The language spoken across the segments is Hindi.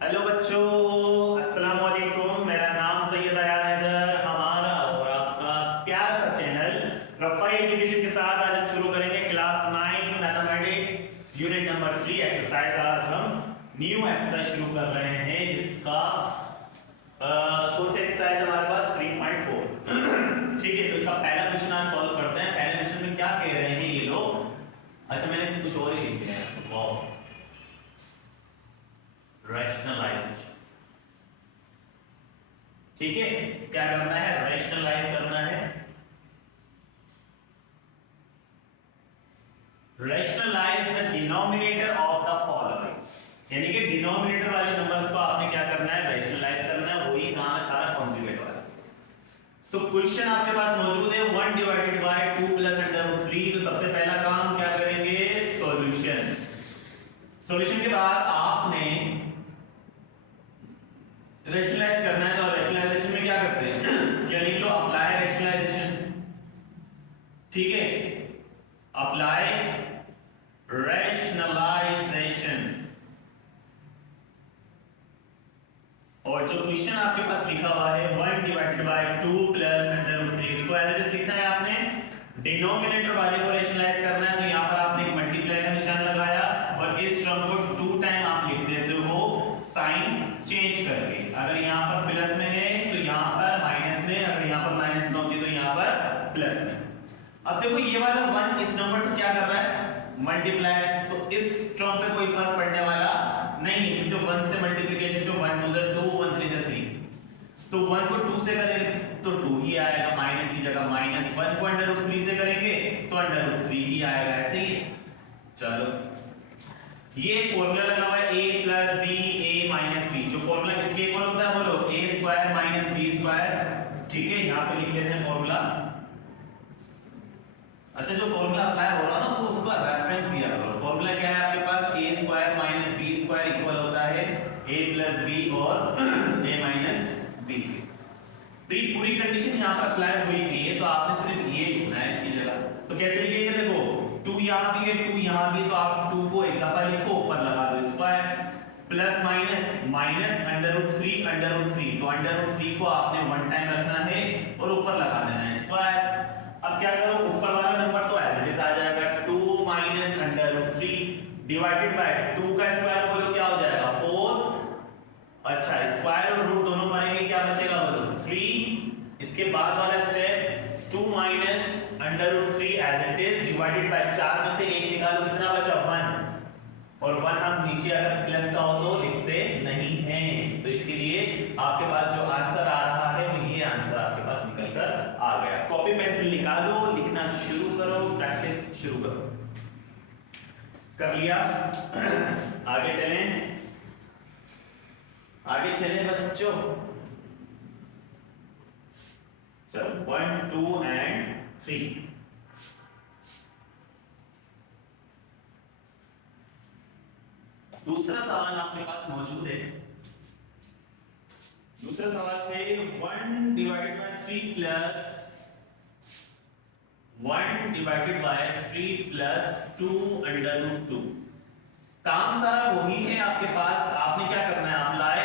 हेलो बच्चों, अस्सलाम वालेकुम। मेरा नाम सैयद अयान हैदर, हमारा और आपका प्यारा सा चैनल रफाई एजुकेशन के साथ आज हम शुरू करेंगे class 9 mathematics unit number 3 exercise. आज हम न्यू एक्सरसाइज शुरू कर रहे हैं जिसका कौन सा एक्सरसाइज हमारे पास 3.4 ठीक है। तो इसका पहला क्वेश्चन आज सॉल्व करते हैं। पहले क्वेश्चन में क्या कह रहे हैं ये लोग? अच्छा, मैंने कुछ और ही लिख दिया है। Wow, rationalization. ठीक है, क्या करना है? रैशनलाइज करना है। Rationalize the denominator of the following, यानी कि डिनोमिनेटर वाले नंबर्स को आपने क्या करना है? रैशनलाइज करना है। वही काम है सारा कॉन्जुगेट वाला। तो क्वेश्चन आपके पास मौजूद है 1 divided by 2 plus under root 3। तो सबसे पहला काम क्या करेंगे? सॉल्यूशन। सॉल्यूशन के बाद आपने रैशनलाइज करना है। तो रैशनलाइजेशन में क्या करते हैं? या लिख लो अप्लाई रैशनलाइजेशन। ठीक है, अप्लाई रैशनलाइजेशन। और जो क्वेश्चन आपके पास लिखा हुआ है 1 divided by 2 plus under root 3, इसको एज इट इज लिखना है आपने। डिनोमिनेटर वाले को रैशनलाइज करना है। तो यहां पर आपने एक मल्टीप्लाई का निशान लगाया और इस टर्म को 2 टाइम आप लिख देते हो साइन चेंज करके। अगर यहां पर प्लस में है तो यहां पर माइनस में, अगर यहां पर माइनस में होती तो यहां पर प्लस में। अब देखो ये वाला 1 इस नंबर से क्या कर रहा है? मल्टीप्लाई। तो इस टर्म पे कोई फर्क पड़ने वाला नहीं है क्योंकि 1 से मल्टीप्लिकेशन पे 1 2 से 2 1 3 से 3। तो 1 को 2 से करेंगे तो 2 ही आएगा, माइनस की जगह माइनस। 1 को अंडर रूट 3 से करेंगे तो अंडर रूट 3 ही आएगा। ऐसे ही चलो, ये फॉर्मूला लगा हुआ है a plus b a minus b। जो फॉर्मूला किसके इक्वल होता है? बोलो a square minus b square. ठीक है, यहां पे लिख लेते हैं फॉर्मूला। अच्छा, जो फॉर्मूला अप्लाई हो रहा है ना तो उसका रेफरेंस दिया करो। फॉर्मूला क्या है आपके पास? a square minus b square equal होता है a प्लस b और a माइनस b। तो ये पूरी कंडीशन यहां पर अप्लाई हुई है, तो आपने सिर्फ ये लिखना है इसकी जगह। तो कैसे लिखेंगे? देखो 2 यहां भी है, 2 यहां भी है, तो आप 2 को एक दफा लिखो, ऊपर लगा दो square, plus minus minus under root 3 under root 3। तो अंडर रूट 3 को आपने 1 टाइम रखना है और ऊपर लगा देना है स्क्वायर। अब क्या करो? ऊपर वाला नंबर तो एज इट इज आ जाएगा 2 minus under root 3 divided by 2 का स्क्वायर बोलो क्या हो जाएगा? 4। अच्छा, स्क्वायर और रूट दोनों मारेंगे, क्या बचेगा बोलो? 3। इसके बाद वाला step 2 minus under root 3 as it is divided by 4 में से 1 निकालो, कितना बचा? 1। और 1 हम नीचे अगर प्लस का हो तो लिखते नहीं हैं, तो इसीलिए आपके पास जो आंसर आ रहा है वो ये आंसर आपके पास निकल कर आ गया। कॉपी पेंसिल निकालो, लिखना शुरू करो, प्रैक्टिस शुरू करो। कर लिया? आगे चलें, आगे चलें बच्चों। चलो 1 2 एंड 3। दूसरा सवाल आपके पास मौजूद है। दूसरा सवाल है 1 divided by 3 plus 1 divided by 3 plus 2 under root 2। काम सारा वही है आपके पास। आपने क्या करना है? Apply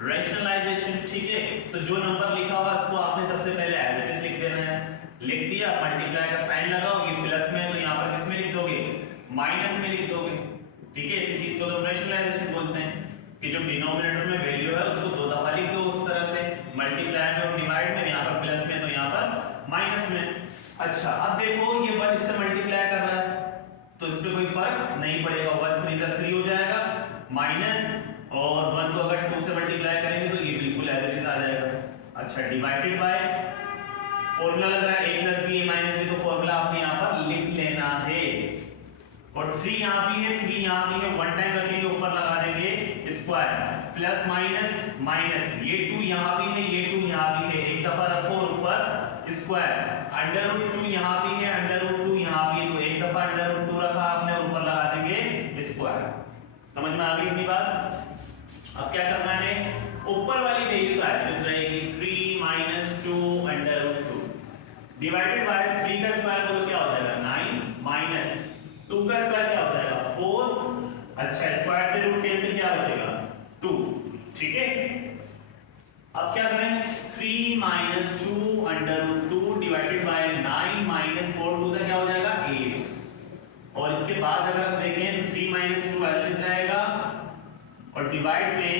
rationalization. ठीक है, तो जो नंबर लिखा हुआ उसको आपने सबसे पहले एज इट इज लिख देना है। लिख दिया, मल्टीप्लाई का साइन लगाओ, ये प्लस में तो यहां पर किस में लिख दोगे? माइनस में लिख दोगे। ठीक है, इसी चीज को तो रैशनलाइजेशन बोलते हैं कि जो डिनोमिनेटर में वैल्यू है उसको 2 दफा लिख दो उस तरह से, मल्टीप्लाई में और डिवाइड में, यहां पर प्लस में तो यहां पर माइनस में। अच्छा, अब देखो ये 1 इससे मल्टीप्लाई कर रहा है तो इस पे कोई फर्क नहीं पड़ेगा। 1 3 से 3 हो जाएगा माइनस, और 1 को अगर 2 से मल्टीप्लाई करेंगे तो ये बिल्कुल एज इट इज आ जाएगा। अच्छा, डिवाइडेड बाय फॉर्मूला लग रहा है a plus b a minus b, तो फॉर्मूला आपने यहां पर लिख लेना है। और 3 यहां भी है, 3 यहां भी है, 1 टाइम रखेंगे, ऊपर लगा देंगे स्क्वायर, प्लस माइनस माइनस, ये 2 यहां भी है, ये 2 यहां भी है, एक दफा रखो और ऊपर स्क्वायर, अंडर रूट 2 यहां भी है, अंडर रूट 2 यहां भी है, तो एक दफा अंडर रूट 2 रखा आपने और ऊपर लगा देंगे स्क्वायर। समझ में आ गई इतनी बात? अब क्या करना है? ऊपर वाली वैल्यू का एड्रेस रहेगी 3 minus 2 under root 2 divided by 3 का स्क्वायर बोलो क्या हो जाएगा? 9 माइनस 2 का स्क्वायर क्या हो जाएगा? 4। अच्छा, अच्छा स्क्वायर से रूट कैंसिल, क्या बचेगा 2, ठीक है। अब क्या करें, 3 minus 2 under root 2 divided by 9 minus 4 2 से क्या हो जाएगा 8। और इसके बाद अगर हम देखें तो 3 माइनस 2 एल्विस रहेगा और डिवाइड में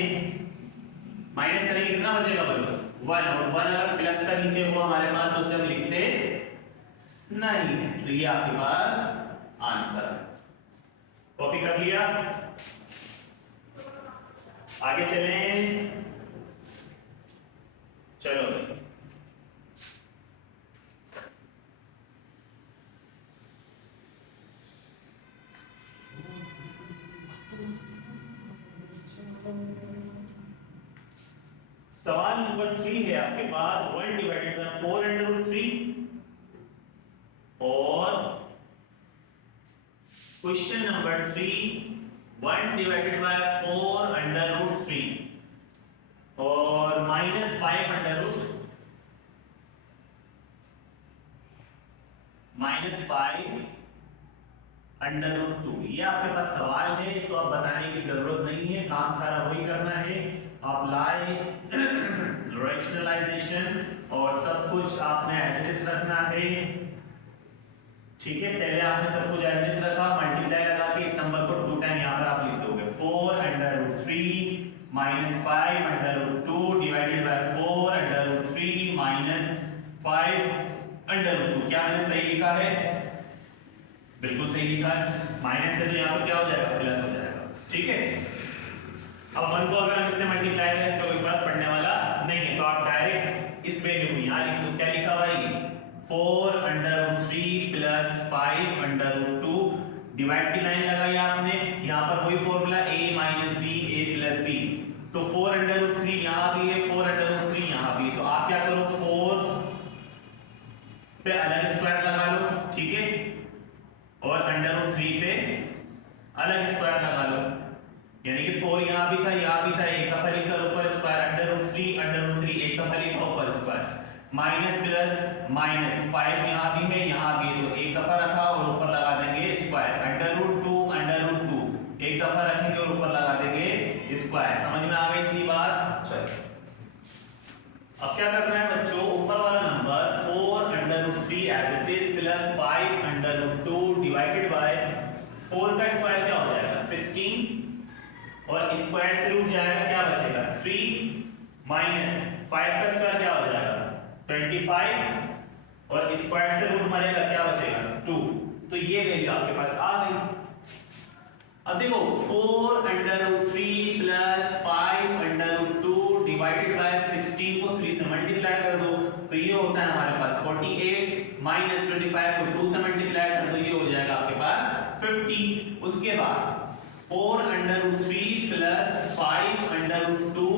माइनस करेंगे कितना बचेगा बोलो 1, और 1 अगर प्लस का नीचे हुआ हमारे पास तो उसे हम लिखते नहीं है। तो ये आपके पास आंसर है। कॉपी कर लिया, आगे चलें। चलो सवाल नंबर 3 है आपके पास 1 डिवाइडेड बाय 4 अंडर रूट 3 और question number 3 1 divided by 4 under root 3 और माइनस 5 अंडर रूट -5 √2। ये आपके पास सवाल है तो अब बताने की जरूरत नहीं है, काम सारा वही करना है। अप्लाई रैशनलाइजेशन और सब कुछ आपने एज इट इज रखना है, ठीक है। पहले आपने सब कुछ एज इट इज रखा, मल्टीप्लाई लगा के इस नंबर को 2 टाइम यहां पर आप लिख दोगे 4 under root 3 -5 under root 2 divided by 4 under root 3 -5 under root 2। क्या मैंने सही लिखा है? बिल्कुल सही लिखा है। माइनस है तो यहाँ पर क्या हो जाएगा प्लस हो जाएगा, ठीक है। अब 1 को अगर हम इससे मल्टीप्लाई करें इसका कोई फर्क पड़ने वाला नहीं है, तो आप डायरेक्ट इस वैल्यू को यहाँ लिख दो। क्या लिखा हुआ है 4 under root 3 plus 5 under root 2 divide की लाइन लगाई आपने, यहाँ पर वही formula a minus b a plus b। तो 4 अंडर रूट 3 यहाँ भी है, 4 अंडर रूट 3 यहाँ भी। तो आप क्या करो 4 पे अलग स्क्वायर लगा लो, ठीक है, और अंडर रूट 3 पे अलग स्क्वायर लगा लो। यानी कि 4 यहाँ भी था एक दफा लिखा ऊपर स्क्वायर, अंडर रूट 3 एक दफा लिखा ऊपर स्क्वायर, माइनस प्लस माइनस 5 यहाँ भी है तो एक दफा रखा और ऊपर लगा देंगे स्क्वायर, अंडर रूट 2 एक दफा रखेंगे और ऊपर लगा देंगे स्क्वायर। समझ में आ गई थी बात? चलो अब क्या करना है बच्चों, ऊपर वाला number 4 under root 3 as it is plus 5 under root 2 divided by 4 का स्क्वायर क्या हो जाएगा 16 और स्क्वायर से रूट जाएगा, क्या बचेगा 3 माइनस 5 का स्क्वायर क्या हो जाएगा 25 और स्क्वायर से रूट मारेगा क्या बचेगा 2। तो ये वैल्यू आपके पास आ गई। अब देखो 4 under root 3 plus 5 under root 2 divided by 16 को 3 से मल्टीप्लाई कर दो तो ये होता है हमारे पास 48 माइनस 25 को 2 से मल्टीप्लाई कर दो ये हो जाएगा आपके पास 50। उसके बाद 4 under root 3 plus 5 under root 2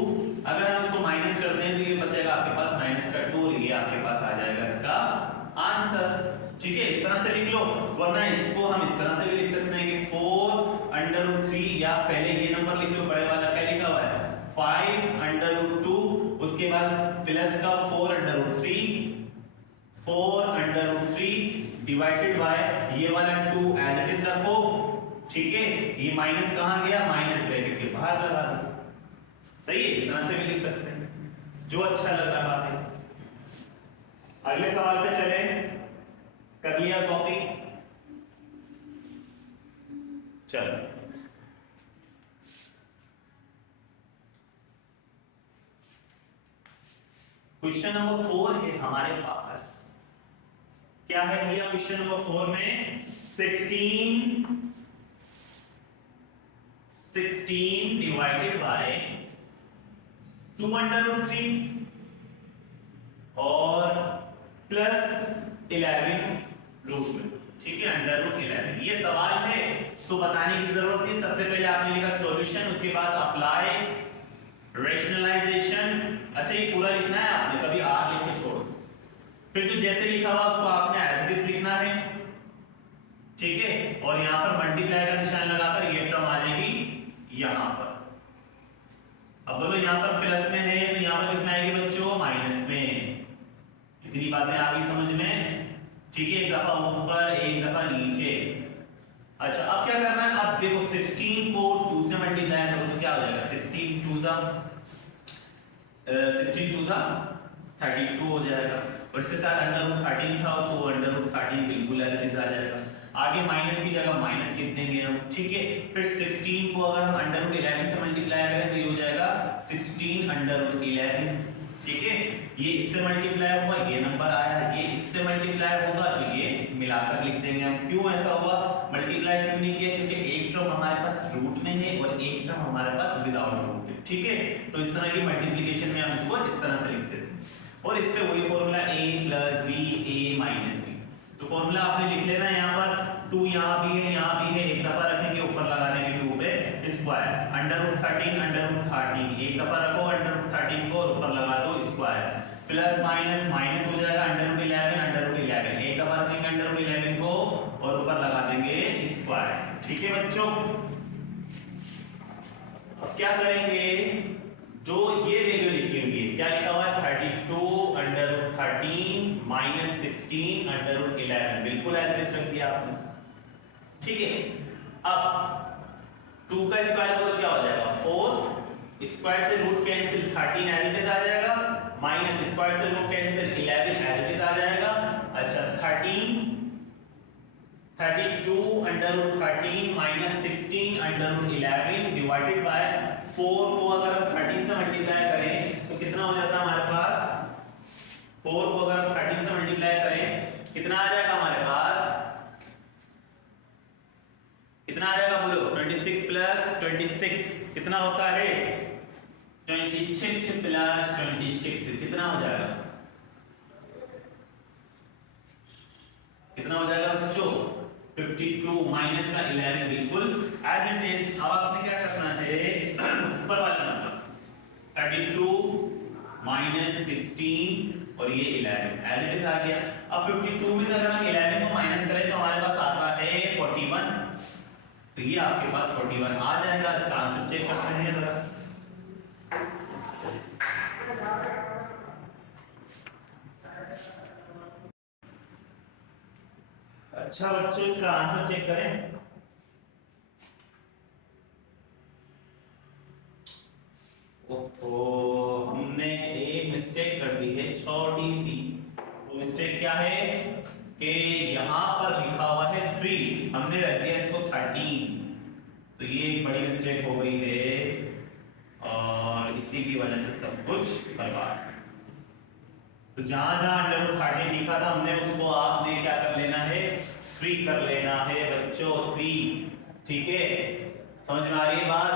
अगर हम इसको माइनस करते हैं तो ये बचेगा आपके पास माइनस का 2, ये आपके पास आ जाएगा इसका आंसर, ठीक है। इस तरह से लिख लो, वरना इसको हम इस तरह से भी लिख सकते हैं कि 4 अंडर रूट 3 या पहले ये नंबर लिख लो बड़े वाला, क्या लिखा हुआ है 5 अंडर रूट 2 उसके बाद प्लस का 4 अंडर रूट 3 डिवाइडेड बाय ये वाला 2 एज इट इज रखो, ठीक है। ये माइनस कहां गया, माइनस ब्रैकेट के बाहर लगा दो, सही है। इस तरह से भी लिख सकते हैं, जो अच्छा लग रहा है। अगले सवाल पे चले, कर लिया कॉपी, चलो क्वेश्चन नंबर 4 है हमारे पास। क्या है भैया क्वेश्चन नंबर 4 में 16 डिवाइडेड बाय 2 अंडर रूट 3 और प्लस 11 रूट में, ठीक है, अंडर रूट 11। ये सवाल है तो बताने की जरूरत नहीं, सबसे पहले आपने लिखा सॉल्यूशन, उसके बाद अप्लाई रैशनलाइजेशन। अच्छा ये पूरा लिखना है आपने, कभी आर लिख के छोड़ो, फिर जो जैसे लिखा हुआ उसको आपने एज इट इज लिखना है, ठीक है। और यहां पर मल्टीप्लाई का निशान लगाकर ये टर्म आ जाएगी यहां पर। अब बोलो यहां पर प्लस में है तो यहां पर किसमें आएगी बच्चों, माइनस में। इतनी बातें आ गई समझ में, ठीक है। एक दफा ऊपर एक दफा नीचे, अच्छा अब क्या करना है, अब देखो 16 को 2 से मल्टीप्लाई करो तो क्या हो जाएगा, 16 2 जा 32 हो जाएगा, और इसके साथ अंडर रूट 13 था तो अंडर रूट 13 बिल्कुल एज इट इज आ जाएगा। आगे माइनस की जगह माइनस लिख देंगे हम, ठीक है। फिर 16 को अगर हम अंडर रूट 11 से मल्टीप्लाई करें तो ये हो जाएगा 16 अंडर रूट 11, ठीक है। ये इससे मल्टीप्लाई होगा, ये नंबर आया, ये इससे मल्टीप्लाई होगा तो ये मिलाकर लिख देंगे हम। क्यों ऐसा हुआ, मल्टीप्लाई क्यों नहीं किया, क्योंकि एक टर्म हमारे पास रूट में है और एक टर्म हमारे पास विदाउट रूट है, ठीक है। तो इस तरह की मल्टीप्लिकेशन में हम इसको इस तरह से लिख देते हैं, और इस पे वही formula a + b a - b, तो फॉर्मूला आपने लिख लेना है। यहाँ पर 2 यहाँ भी है, यहाँ भी है, एक दफा रखेंगे ऊपर लगा देंगे 2 पे स्क्वायर, अंडर रूट 13 एक दफा रखो अंडर रूट 13 को और ऊपर लगा दो स्क्वायर, प्लस माइनस माइनस हो जाएगा अंडर रूट 11 एक दफा रखेंगे अंडर रूट 11 को और ऊपर लगा देंगे स्क्वायर, ठीक है बच्चों। अब क्या करेंगे, जो ये वैल्यू लिखी हुई है, क्या लिखा हुआ है 32 अंडर रूट 13 - 16 अंडर रूट 11, बिल्कुल एड्रेस रख दिया आपने, ठीक है। अब 2 का स्क्वायर करो क्या हो जाएगा 4, स्क्वायर से root cancel 13 as it is आ जाएगा, माइनस स्क्वायर से root cancel 11 as it is आ जाएगा। अच्छा 32 under root 13 - 16 under root 11 divided by 4 को अगर हम 13 से मल्टीप्लाई करें तो कितना हो जाता है हमारे पास, 4 को अगर हम 13 से मल्टीप्लाई करें कितना आ जाएगा हमारे पास, कितना आ जाएगा बोलो, 26 + 26 कितना होता है, 26 + 26 कितना हो जाएगा, कितना हो जाएगा बच्चों 52 माइनस का 11 बिल्कुल एज इट इज। अब आपने क्या करना है, ऊपर वाला नंबर 32 - 16 और ये 11 एज इट इज आ गया। अब 52 में से अगर हम 11 को माइनस करें तो हमारे पास आता है 41, तो ये आपके पास 41 आ जाएगा। इसका आंसर चेक करते हैं जरा, अच्छा बच्चों इसका आंसर चेक करें। ओहो हमने एक मिस्टेक कर दी है छोटी सी, वो मिस्टेक क्या है कि यहाँ पर लिखा हुआ है 3, हमने रख दिया इसको 13, तो ये एक बड़ी मिस्टेक हो गई है और इसी की वजह से सब कुछ बर्बाद। तो जहां जहां अंडर रूट 13 लिखा था हमने उसको आपने क्या कर लेना है, 3 कर लेना है बच्चों, 3, ठीक है, समझ में आ रही है बात,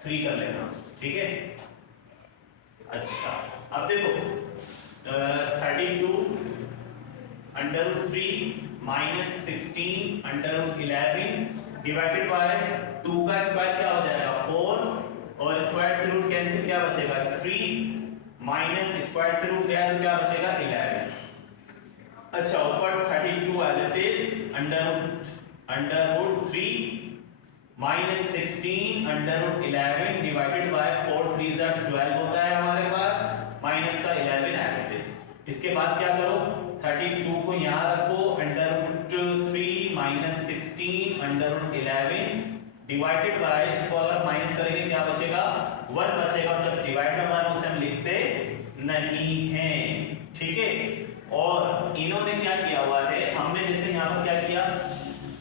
3 कर लेना उसको, ठीक है। अच्छा अब देखो 32 under root 3 - 16 under root 11 divided by 2 का स्क्वायर क्या हो जाएगा 4, और स्क्वायर से रूट कैंसिल क्या बचेगा 3, माइनस स्क्वायर से रूट गया तो क्या बचेगा 11। अच्छा ऊपर 32 as it is under root 3 - 16 under root 11 divided by 4 3 12 होता है हमारे पास, माइनस का 11 एज इट इज। इसके बाद क्या करो 32 को यहाँ रखो under root 3 - 16 under root 11 divided by, इसको अगर माइनस करेंगे क्या बचेगा 1 बचेगा, जब डिवाइड का मान उसे हम लिखते नहीं हैं, ठीक है। और इन्होंने क्या किया हुआ है, हमने जैसे यहाँ पर क्या किया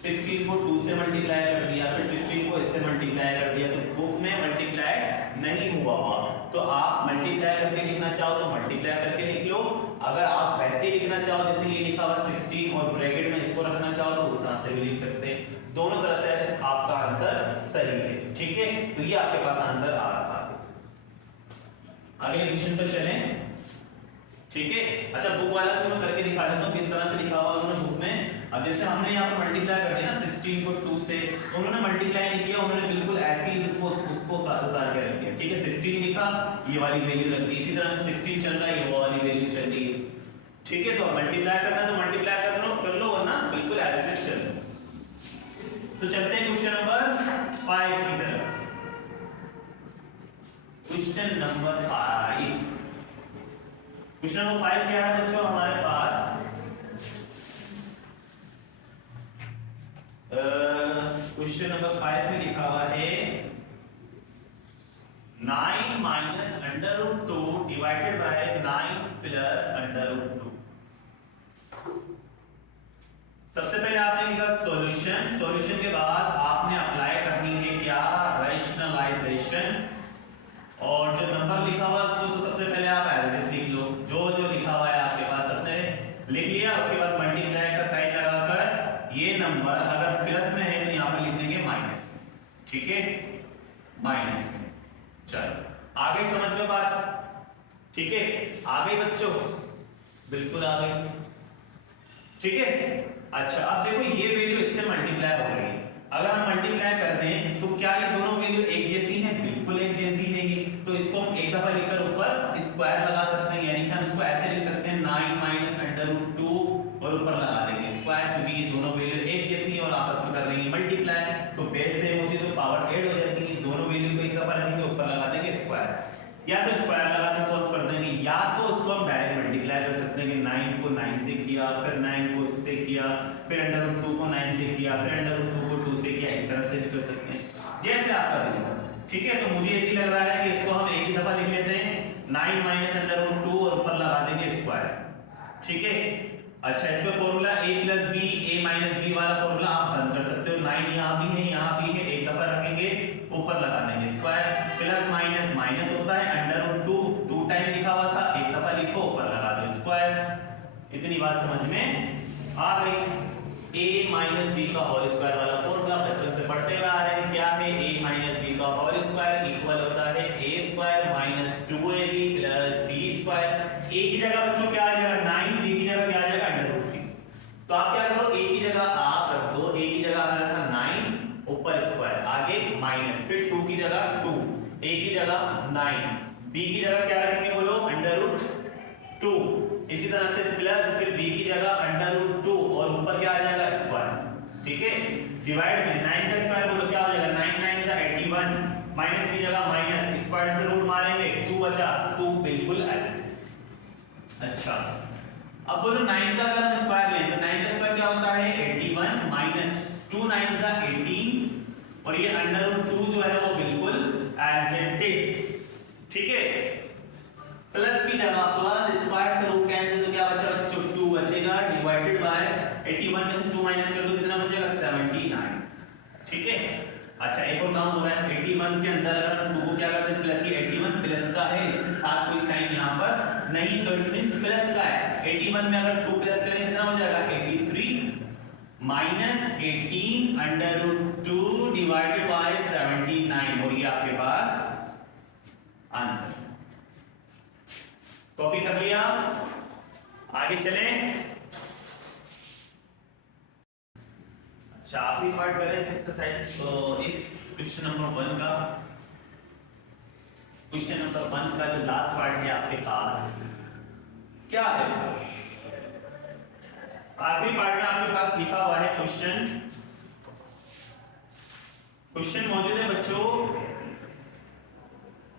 16 को 2 से मल्टीप्लाई कर दिया, फिर 16 को इससे मल्टीप्लाई कर दिया, तो बुक में मल्टीप्लाई नहीं हुआ हुआ। तो आप मल्टीप्लाई करके लिखना चाहो तो मल्टीप्लाई करके लिख लो, अगर आप वैसे ही लिखना चाहो जैसे ये लिखा हुआ 16 और ब्रैकेट में इसको रखना चाहो तो उस तरह से भी लिख सकते हैं, दोनों तरह से आपका आंसर सही है, ठीक है। तो ये आपके पास आंसर आ रहा है। आगे क्वेश्चन पर चलें, ठीक है। अच्छा बुक वाला को मैं करके दिखा देता हूँ किस तरह से लिखा हुआ है उन्होंने बुक में। अब जैसे हमने यहाँ पर मल्टीप्लाई कर दिया ना 16 को 2 से, तो उन्होंने मल्टीप्लाई नहीं किया, उन्होंने बिल्कुल ऐसे ही उसको उतार के रख दिया, ठीक है। 16 लिखा, ये वाली वैल्यू रख दी, इसी तरह से 16 चल रहा है, ये वो वाली वैल्यू चल रही है, ठीक है। तो मल्टीप्लाई करना है तो मल्टीप्लाई कर लो वरना बिल्कुल एज इट इज चल लो। तो चलते हैं क्वेश्चन नंबर 5 की तरफ। क्वेश्चन नंबर 5, क्वेश्चन नंबर 5 क्या है बच्चों हमारे पास क्वेश्चन नंबर 5 में लिखा हुआ है 9 minus under root 2 divided by 9 plus under root 2। सबसे पहले आपने लिखा सॉल्यूशन, सॉल्यूशन के बाद आपने अप्लाई करनी है क्या, रैशनलाइजेशन। और जो नंबर लिखा हुआ उसको तो सबसे पहले आप एवरेज लिख लो, जो जो लिखा हुआ है आपके पास सबने लिख लिया। उसके बाद मल्टीप्लाई का साइन लगाकर ये नंबर अगर प्लस में है तो यहाँ पर लिख देंगे माइनस में, ठीक है, माइनस में। चलो आगे समझ लो बात, ठीक है, आगे बच्चों, बिल्कुल आगे, ठीक है। अच्छा अब देखो ये वैल्यू इससे मल्टीप्लाई हो रही है, अगर हम मल्टीप्लाई कर दें तो क्या ये दोनों वैल्यू एक जैसी हैं, बिल्कुल एक जैसी नहीं। तो इसको हम एक दफा लिखकर ऊपर स्क्वायर लगा सकते हैं, यानी कि हम इसको ऐसे लिख सकते हैं 9 माइनस अंडर रूट 2 और ऊपर लगा देंगे स्क्वायर, क्योंकि ये दोनों वैल्यू एक जैसी हैं और आपस में कर रही है मल्टीप्लाई। तो बेस सेम होती तो पावर्स ऐड हो जाती है, दोनों वैल्यू को एक दफा लिखेंगे ऊपर लगा देंगे स्क्वायर, या तो स्क्वायर लगा के सॉल्व कर देंगे, या तो उसको हम डायरेक्ट मल्टीप्लाई कर सकते हैं कि 9 को 9 से किया, फिर 9 को इससे किया, फिर अंडर रूट 2 को 9 से किया, फिर अंडर रूट 2 को 2 से किया, इस तरह से भी कर सकते हैं जैसे आपका दिल करे, ठीक है। तो मुझे ऐसे लग रहा है कि इसको हम एक ही दफा लिख लेते हैं 9 माइनस अंडर रूट 2 और ऊपर लगा देंगे स्क्वायर, ठीक है। अच्छा इसका formula a plus b a minus b वाला फॉर्मूला आप बंद कर सकते हो, 9 यहाँ भी है यहाँ भी है, एक दफा रखेंगे ऊपर लगा देंगे स्क्वायर, प्लस माइनस माइनस होता है, अंडर रूट 2 टाइम लिखा हुआ था, एक दफा लिखो ऊपर लगा दो स्क्वायर। इतनी बात समझ में आ गई। a माइनस b का होल स्क्वायर वाला फॉर्मूला बचपन से पढ़ते हुए आ रहे हैं, क्या है a माइनस b का होल स्क्वायर इक्वल होता है a square minus 2ab plus b square. a की जगह बच्चों क्या आ जाएगा 9, b की जगह क्या आ जाएगा अंडर रूट 3। तो आप क्या करो a की जगह आप रख दो, a की जगह आपने रखा 9 ऊपर स्क्वायर, आगे माइनस, फिर 2 की जगह 2, a की जगह 9, b की जगह क्या रखेंगे बोलो अंडर रूट 2, इसी तरह से प्लस, फिर b की जगह अंडर रूट 2 और ऊपर क्या आ जाएगा स्क्वायर, ठीक है। डिवाइड में 9 का स्क्वायर बोलो क्या हो जाएगा 9 9 से 81, माइनस की जगह माइनस, स्क्वायर से रूट मारेंगे 2 बचा, 2 बिल्कुल एज इट इज। अच्छा अब बोलो 9 का अगर हम स्क्वायर लें तो 9 का स्क्वायर क्या होता है 81 माइनस 2 9 से 18 और ये अंडर रूट 2 जो है वो बिल्कुल एज इट इज, ठीक है। प्लस की जगह प्लस, स्क्वायर से रूट कैंसिल तो क्या बचा बच्चों 2 बचेगा, डिवाइडेड बाय 81 में से 2 माइनस कर दो कितना बचेगा 79, ठीक है। अच्छा एक और काम हो रहा है 81 के अंदर अगर हम 2 को क्या करते हैं प्लस, ये 81 प्लस का है, इसके साथ कोई साइन यहां पर नहीं, तो इसमें प्लस का है। 81 में अगर 2 प्लस करें कितना हो जाएगा 83 minus 18 under root 2 divided by 79 और ये आपके पास आंसर। कॉपी कर लिया, आगे चलें। अच्छा आखिरी पार्ट करें इस एक्सरसाइज तो इस क्वेश्चन नंबर 1 का, क्वेश्चन नंबर 1 का जो लास्ट पार्ट है आपके पास क्या है, आखिरी पार्ट में आपके पास लिखा हुआ है क्वेश्चन मौजूद है बच्चों,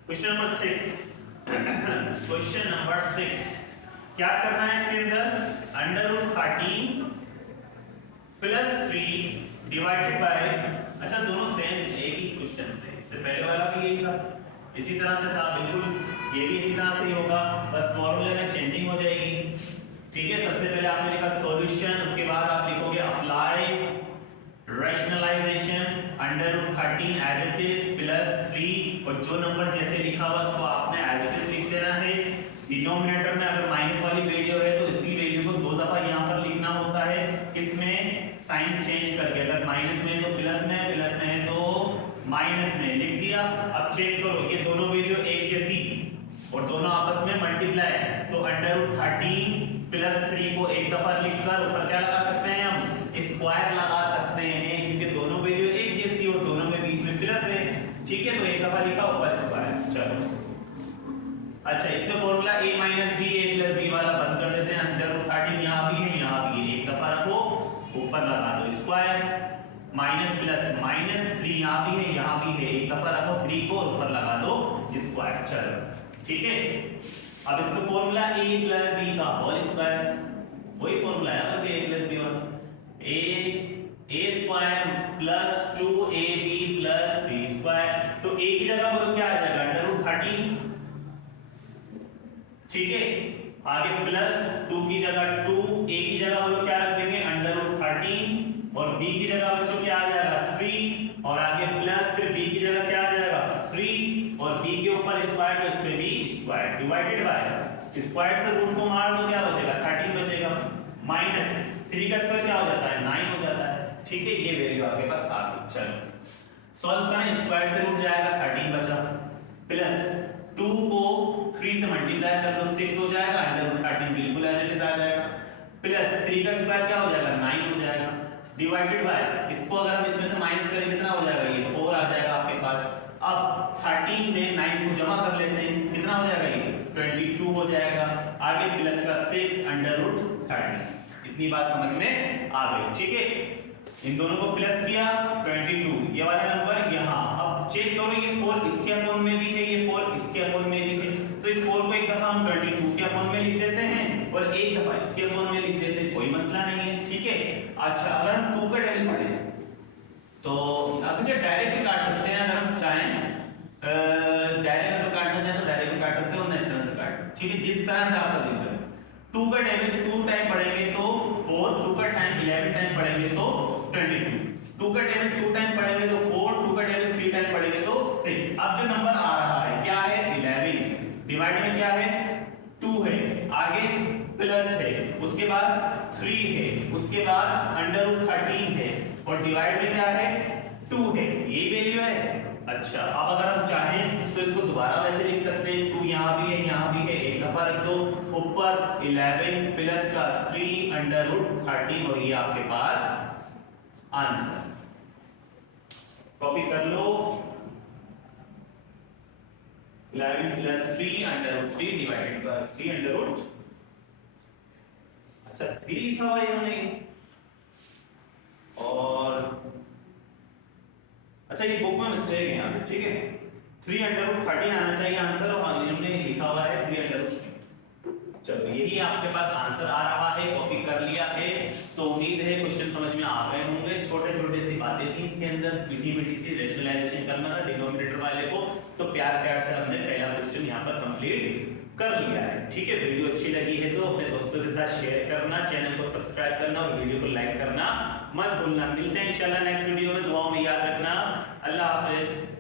क्वेश्चन नंबर 6 क्वेश्चन नंबर 6 क्या करना है इसके अंदर under root 13 plus 3 divided by, अच्छा दोनों सेम एक ही क्वेश्चन थे, इससे पहले वाला भी यही था, इसी तरह से था बिल्कुल, ये भी इसी तरह से ही होगा, बस फॉर्मूले में चेंजिंग हो जाएगी, ठीक है। सबसे पहले आपने लिखा सॉल्यूशन, उसके बाद आप लिखोगे apply rationalization under root 13 as it is plus 3 और जो नंबर जैसे लिखा हुआ उसको आपने एज इट इज लिख देना है। डिनोमिनेटर में अगर माइनस वाली वैल्यू है तो इसी वैल्यू को 2 दफा यहां पर लिखना होता है, किसमें साइन चेंज करके, अगर माइनस में है तो प्लस में, प्लस में है तो माइनस में, लिख दिया। अब चेक करो ये दोनों वैल्यू एक जैसी और दोनों आपस में मल्टीप्लाई, तो अंडर रूट 13 प्लस 3 को एक दफा लिखकर ऊपर क्या लगा सकते हैं हम स्क्वायर लगा सकते हैं, क्योंकि दोनों वैल्यू एक जैसी और दोनों में बीच में प्लस है, ठीक है। तो एक दफा लिखा ऊपर स्क्वायर, चलो। अच्छा इसका formula a minus b a plus b वाला बंद कर देते हैं, अंडर रूट 13 यहां भी है यहां भी है, एक दफा रखो ऊपर लगा दो स्क्वायर, माइनस प्लस माइनस 3 यहां भी है यहां भी है, एक दफा रखो 3 को ऊपर लगा दो स्क्वायर, चलो ठीक है। अब इसका फॉर्मूला a प्लस b का होल स्क्वायर, वही फॉर्मूला है a प्लस b वाला, a स्क्वायर प्लस 2 13, ठीक है। आगे प्लस 2 की जगह 2, a की जगह बोलो क्या रख देंगे √13 और b की जगह बच्चों क्या आ जाएगा 3 और आगे प्लस फिर b की जगह क्या आ जाएगा 3 और b के ऊपर स्क्वायर तो इसमें भी स्क्वायर डिवाइडेड बाय स्क्वायर से रूट को मार दो क्या बचेगा 13 बचेगा माइनस 3 का स्क्वायर क्या हो जाता है 9 हो जाता है, ठीक है। ये वैल्यू आपके पास आ गई। चलो सॉल्व करें, स्क्वायर से रूट जाएगा 13 बचा प्लस 2 को 3 से मल्टीप्लाई कर दो 6 हो जाएगा √13 बिल्कुल एज इट इज आ जाएगा प्लस 3 का स्क्वायर क्या हो जाएगा 9 हो जाएगा डिवाइडेड बाय इसको अगर हम इसमें से माइनस करें कितना हो जाएगा ये 4 आ जाएगा आपके पास। अब 13 में 9 को जमा कर लेते हैं कितना हो जाएगा ये 22 हो जाएगा आगे प्लस का 6 √13। इतनी बात समझ में आ गई, ठीक है। इन दोनों को प्लस किया 22 ये वाला नंबर यहाँ। अब चेक करो ये 4 इसके अपोन में भी है ये 4 इसके अपोन में भी है, तो इस 4 को एक दफा हम 22 के अपोन में लिख देते हैं और एक दफा इसके अपोन में लिख देते हैं, कोई मसला नहीं है, ठीक है। अच्छा अगर हम 2 का टेबल पढ़े तो अब इसे डायरेक्ट भी काट सकते हैं अगर हम चाहें, डायरेक्ट अगर काटना चाहें तो डायरेक्ट भी काट सकते हैं और इस तरह से काट, ठीक है, जिस तरह से आपका दिल करे। 2 का टेबल 2 टाइम पढ़ेंगे तो 4, 2 का टाइम 11 टाइम पढ़ेंगे तो 22, 2 का टेबल 2 टाइम पढ़ेंगे तो 4, 2 का टेबल 3 टाइम पढ़ेंगे तो 6। अब जो नंबर आ रहा है क्या है 11 डिवाइड में क्या है 2 है आगे प्लस है उसके बाद 3 है उसके बाद √13 है और डिवाइड में क्या है 2 है, ये वैल्यू है। अच्छा अब अगर हम चाहें तो इसको दोबारा वैसे लिख सकते हैं 2 यहाँ भी है यहाँ भी है, एक दफा रख दो ऊपर 11 प्लस का 3 √13 और ये आपके पास आंसर। कॉपी कर लो 11 प्लस 3 √3 डिवाइडेड बाय 3 अच्छा 3 लिखा हुआ है इन्होंने और अच्छा ये बुक में मिस्टेक है यहाँ पे, ठीक है 3 √13 आना चाहिए आंसर और इन्होंने लिखा हुआ है 3 चलो यही आपके पास आंसर आ रहा है, कॉपी कर लिया है तो उम्मीद है क्वेश्चन समझ में आ गए होंगे। छोटे छोटे सी बातें थी इसके अंदर, मीठी मीठी सी रेशनलाइजेशन करना था डिनोमिनेटर वाले को, तो प्यार प्यार से हमने पहला क्वेश्चन यहाँ पर कंप्लीट कर लिया है, ठीक है। वीडियो अच्छी लगी है तो अपने दोस्तों के साथ शेयर करना, चैनल को सब्सक्राइब करना और वीडियो को लाइक करना मत भूलना। मिलते हैं इंशाल्लाह नेक्स्ट वीडियो में, दुआओं में याद रखना। अल्लाह हाफिज।